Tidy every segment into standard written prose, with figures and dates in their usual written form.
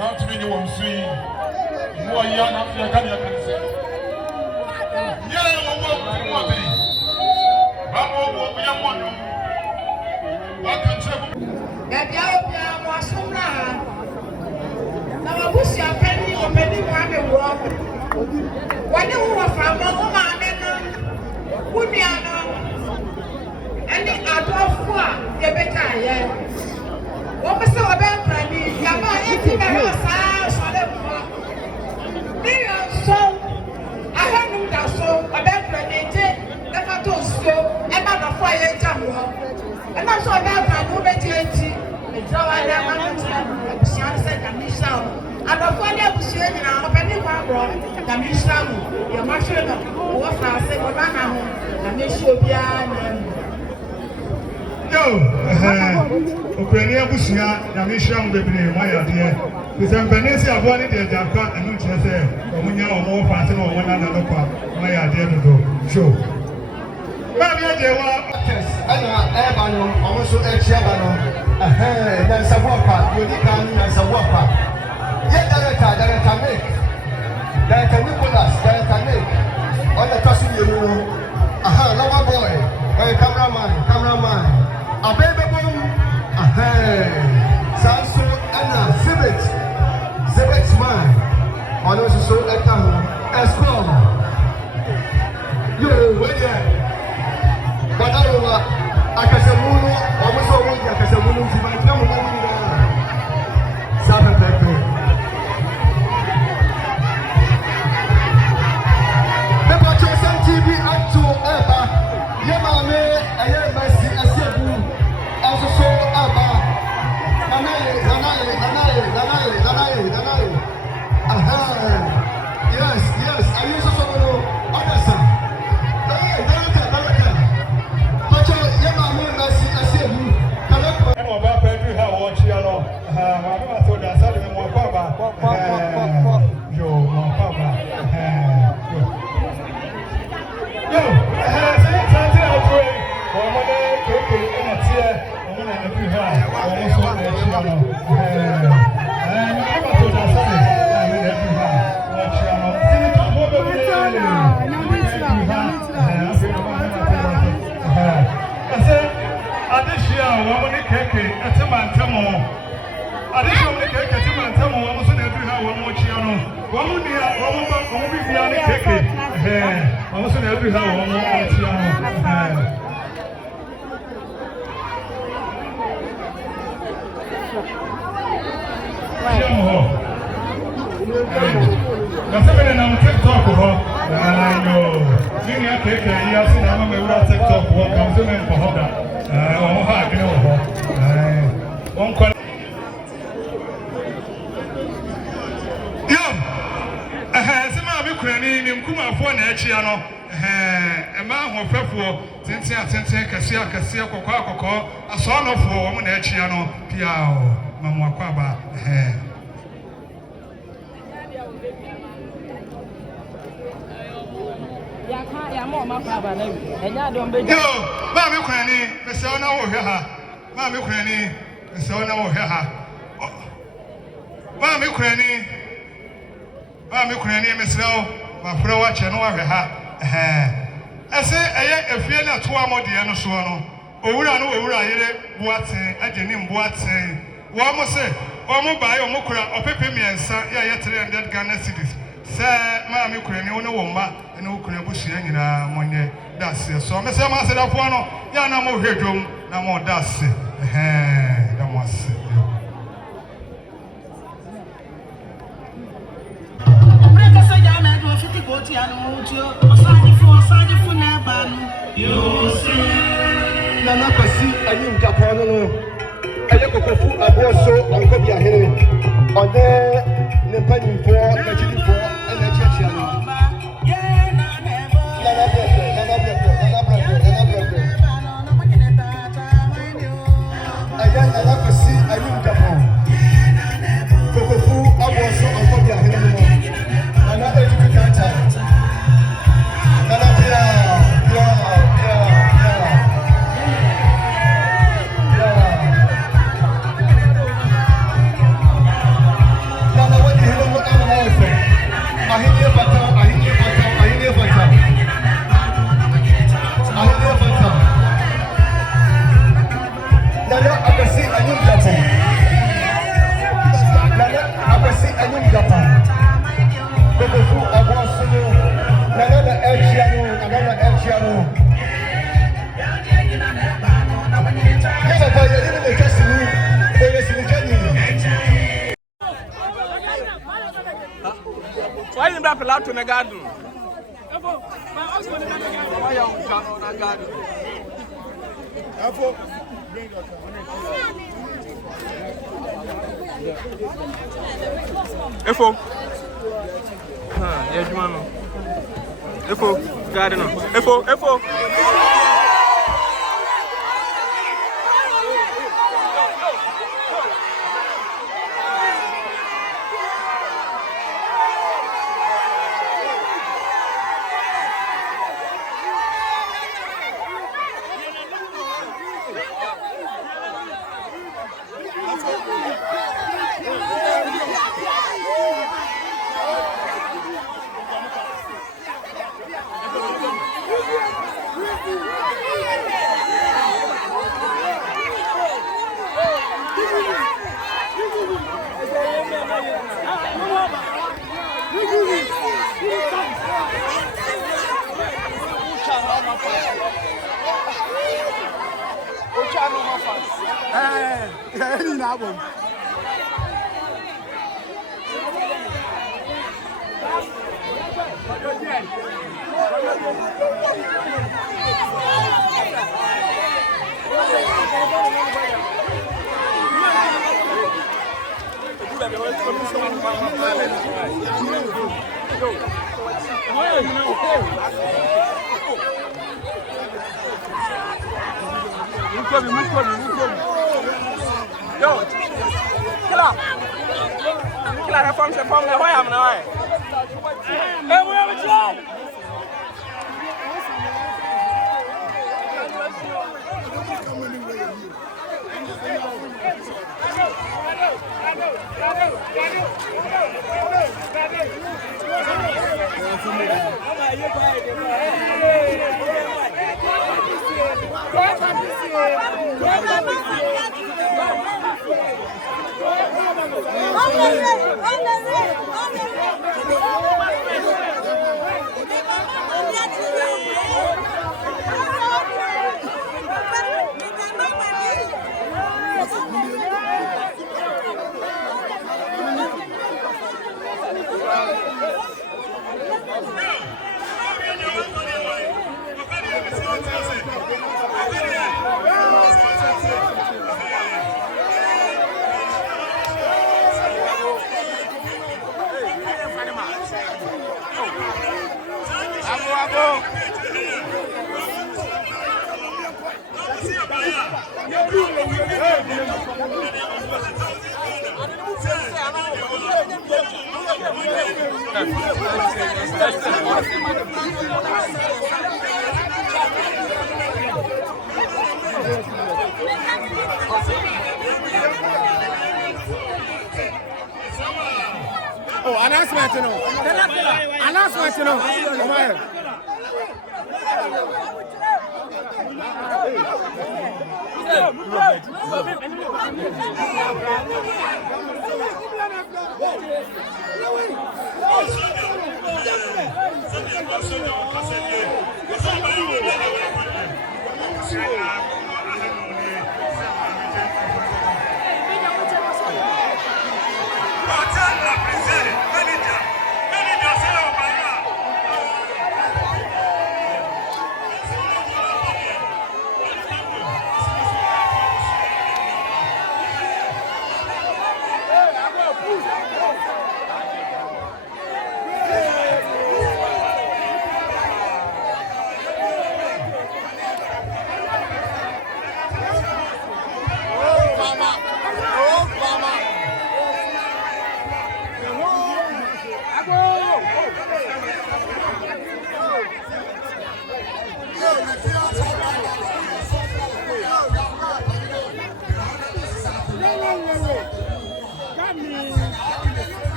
Not to be one see. Who are young after your career can say. Yeah, what be? Bravo, what be a one. What can you? That Yao was so now. Now I wish you a penny or penny one to walk. When you were from Mama, would be any other four, the better, yeah. What was so about Granny? Yama, anything I was so I heard him that so about Granny, never told so, and not a fire jam. And I'm so about Granny, the draw I am, said, and Michelle. And the funny was saying, I'm opening one wrong, the Michelle, your machine, what I say, what I know, and they should be Yo, Ukrainian Bushia, Yamishan, the Maya, dear. With some Venetia, one in the Jaka, and which has a woman or more fasten or one another part, Maya, dear to go. Sure. Mamma, dear, and Ebano, almost a Chabano. There's a walker, you can as a walker. Yet, director, make. Director Nicholas, director make. On the crossing you know. Aha, lover boy, cameraman. A baby boom, Sanso Anna, Zibit man, on also so like Escom. Yo, where ya? But I don't know, Akasamuno, almost all the Akasamuno, come on, Sabbath. The Patrician TV up to Eva, Yamame, I am Asiedu, also so Eva, Nanae. Yes, I use also Anderson. But Yamame, Asiedu, and about Pedro, how watch Yellow. I thought that's how more Papa. Yo, more Papa. Yo, something I'll pray. One more day, and a tear, one and a few high, almost one day, and never told us something. I said, Adishia, woman, cake, at a man, Tamo. Additionally, cake, at a man, Tamo, almost every hour, one more channel. One would be a woman, won't be beyond the cake. Almost every hour, one more channel. That's a minute on TikTok. I know. Junior cake, yes, and I'm a TikTok. Welcome to me for Hoga. One question. Ukraine, Kumawood, Asiedu, a man who prefer Tintin, Cassia, Coco, a son of woman, Asiedu, Piao, Mamma. Mammy Cranny, Miss Ona O'Hara, Mammy Cranny, Miss Ona O'Hara, Mammy Cranny, Miss Low, my pro watch and O'Hara. I say, I fear not 2 more dear Sono. Oh, I know where I what I didn't what say. One more say, or more buy or Mokra or Peppermint and Sa, yet and that Ghana cities. Sir, Mammy Cranny, no woman, and no Kunabushi in a money. That's it. So, Miss Emma said, "I want to no more headroom, no more that's it." That was it. You see, Nana Pasi, I knew Japan. I look at food, I was so uncle Yahoo on there, Nepani for, Nigeria for, and the church. Yasi Anum Japan. Kokofu Aguasunu, Nana Elchiano, Nana Elchiano. Yes, I thought you didn't make us to me. Why didn't I pull out to my garden? Efo. Yes, man. Efo, garden. Efo. Yo, killer, from the why am I? Hey, we have a job. Oh, announcement, you know. Announcement, you know. Come on.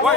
Why?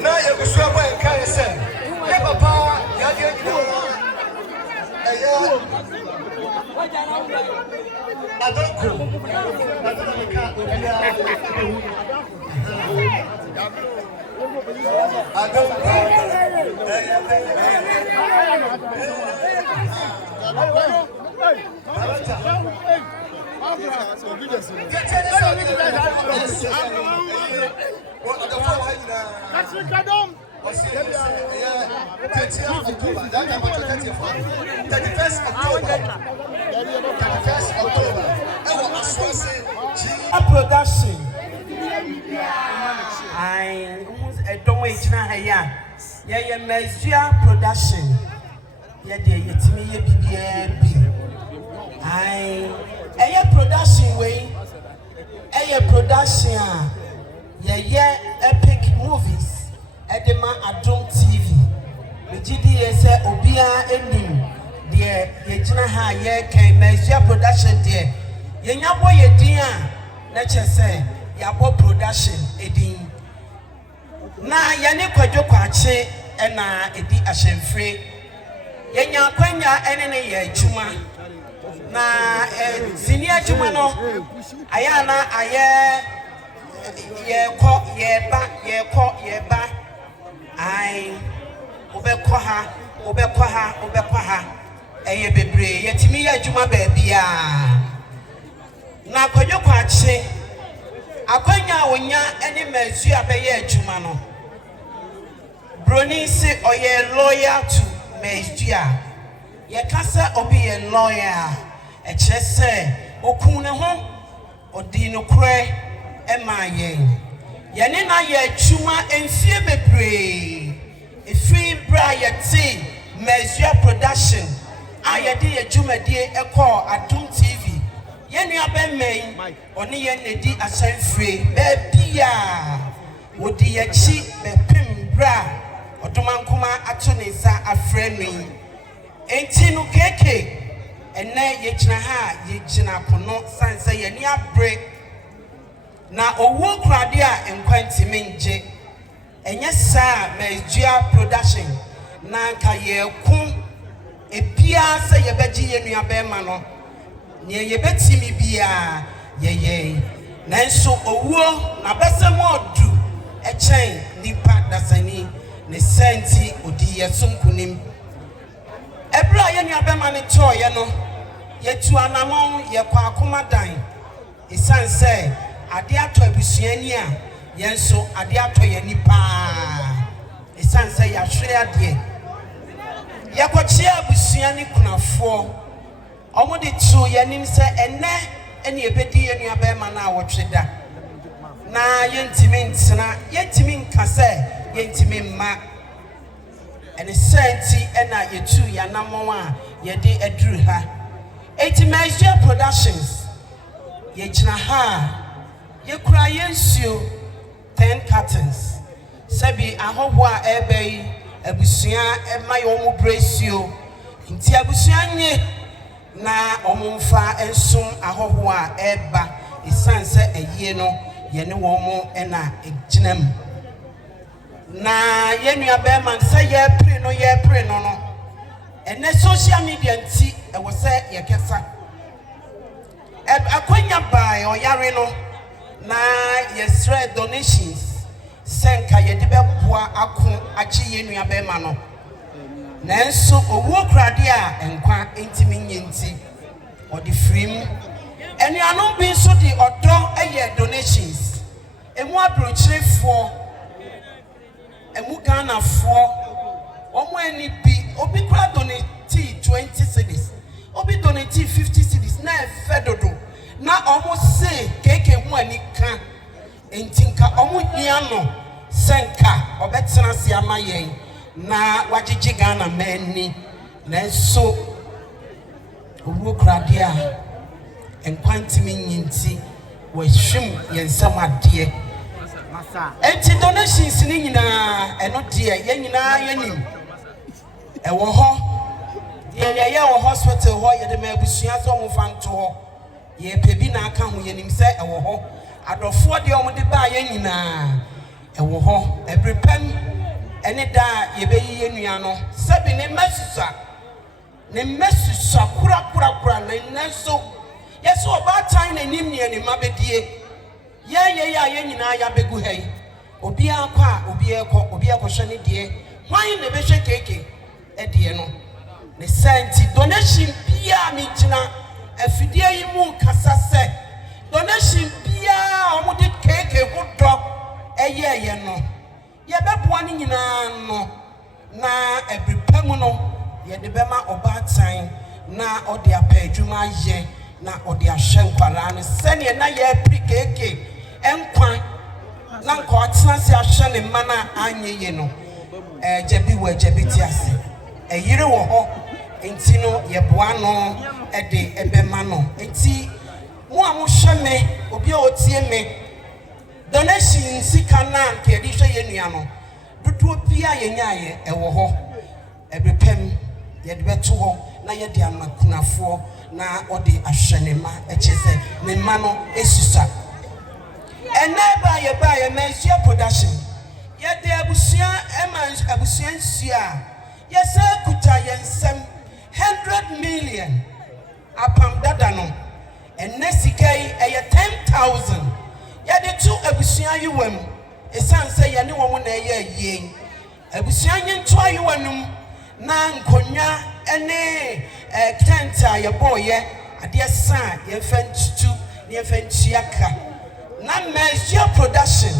Now you go so well, can you say? Never power, I don't go. Production. I don't wait now. Yeah, Measure production. Yeah, it's me, a production way. A production. Yeah, epic movies. Edema Adum TV. The GDS Obia Enim. Dear, Yejina Ha, yeah, can Measure production, dear. Yenya boy, ye dear. Let's just say, Yabo production, Edin. Na yani kwajo kwache ena edi ahemfre yenya kwanya enene ye adwuma na senior adwuma no ayana aye ye ba ai obekọ ha eye bebre yetimi ye adwuma ba bia na kwajo kwache akwanya wonya ene mazu abeye adwuma no Brony say oye loyal to Mejia. Ye kasa obi ye lawyer. E chese okun ne ho odi no kure e ma ye. Ye ne na ye chuma enfie bebre. E free bra ye ti Mejia production. A ye di ye chuma di e call Adum TV. Ye ni abemei oni ye ne di asenfre be bia. Odi ye chi be pim bra. Otomankuma atunisa afreni enti no keke ene yegyina ha yegyina pono sanse ye ni abre na owo krade a enkwanti menje enye sa Mejia production na nka ye ku ebia se ye beji ye nua be ma no ne ye betimi bia ye nanso owo na besem odu echen nipa dasani ne senti odi yesum kunim ebra ye nua be ma ne to ye no ye tu anamon ye kwa akoma dan isanse ade ato abusuani a yenso ade ato ye nipa isanse ya hwere ade ye kwachia abusuani kunafo omode tu ye nim se ene ebedi ye nua be ma na awotweda na yentimi ntsena yentimi nkase yentimi ma ene senti ena yetu ya namon a ye de aduru ha eti Mejia productions ye gina ha ye kura yensuo 10 cartons sabi ahoho a ebei abusua ema ye omo bresio nti abusua nye na omumfa ensum ahoho a eba isanse eyie no ye ne womo ena eginam na ye nua be man say ye pre no ene social media nti e wo say ye kesa akwanya bai oyare no na ye share donations senka ye de beboa akon achi ye nua be man no nanso owo krade a enkwa entimi nyenti odi frim ene anon bi so di odo eye donations emu abrochirefo emu Ghana for omo eni bi obi kura donate 20 cedis obi donate 50 cedis na efedodo na omo say keke hu ani kan entinka omo hia no senka obetena se amayen na wagigi Ghana mani na so owo kradia enkwantimi nyinti wahwim yensam ade enti donations ni nyina eno de ye nyina yanim ewo ho ye wo hospital ho ye de ma abusua so mo fanto ho ye pebi na aka ho yanim se ewo ho adofo de omo de ba ye nyina ewo ho ebrepam ene da ye beyi enua no sabi ne mesusa kura na nanso yeso oba tan na nim ne ma bedie ye nyina ya begu hei obi akwa obi ekọ hwe ne die hwan na be hwe keke edie no ne senti donation bia mi gina afidie yi mu kasa se donation bia omo de keke hodo eye no ye beboa ne nyina no na ebrepam no ye de bema oba tan na ode apadwuma ye na ode ahwe nkwara ne sene na ye prikeke enkwan na nko atenase ahwe ne mana anyeye no jebi tiase eyire wo ho enti no ye boa no ede ebema no enti mo amohwe me obi a otie me donation sika na ke di hwe ye nua no dodo bia ye nyaaye ewo ho ebrepam ye de beto ho na ye de amakunafo na ode ahwe ne ma echese ne ma no esusa eneba ye mensia production ye de abusia nsia ye se kuta ye nsem 100 million apam dada no enesikai eye 10,000 ye de tu abusia yiwam esanse ye ne wo na ye yie abusia nyento ayiwanum na nkonya ene kenta ye boye ade san ye fantu ye fantiaka na Measure production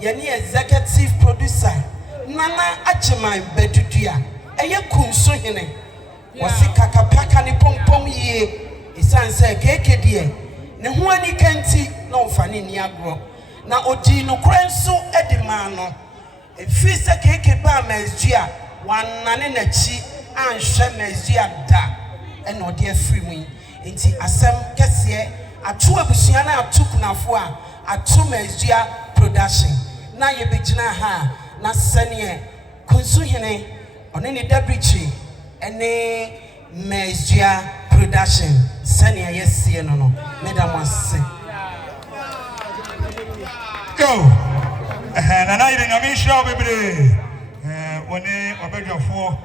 ye ne executive producer nana achiman bedudua eye kunso hene wasika kapaka ni pompom yie esanse keke die ne ho ani kanti na ofane ni agro na odi no krenso edima no efi se keke ba Measure wanane na chi anhwe Measure da ene odi afiri mu enti asem kese atu abusua na atukunafo a atu Measure production na ye begina ha na sene kunsu hene one ni dabrichi ene Measure production sene yesie no madam wase go na na ire nyame hira bebre woni obedwafo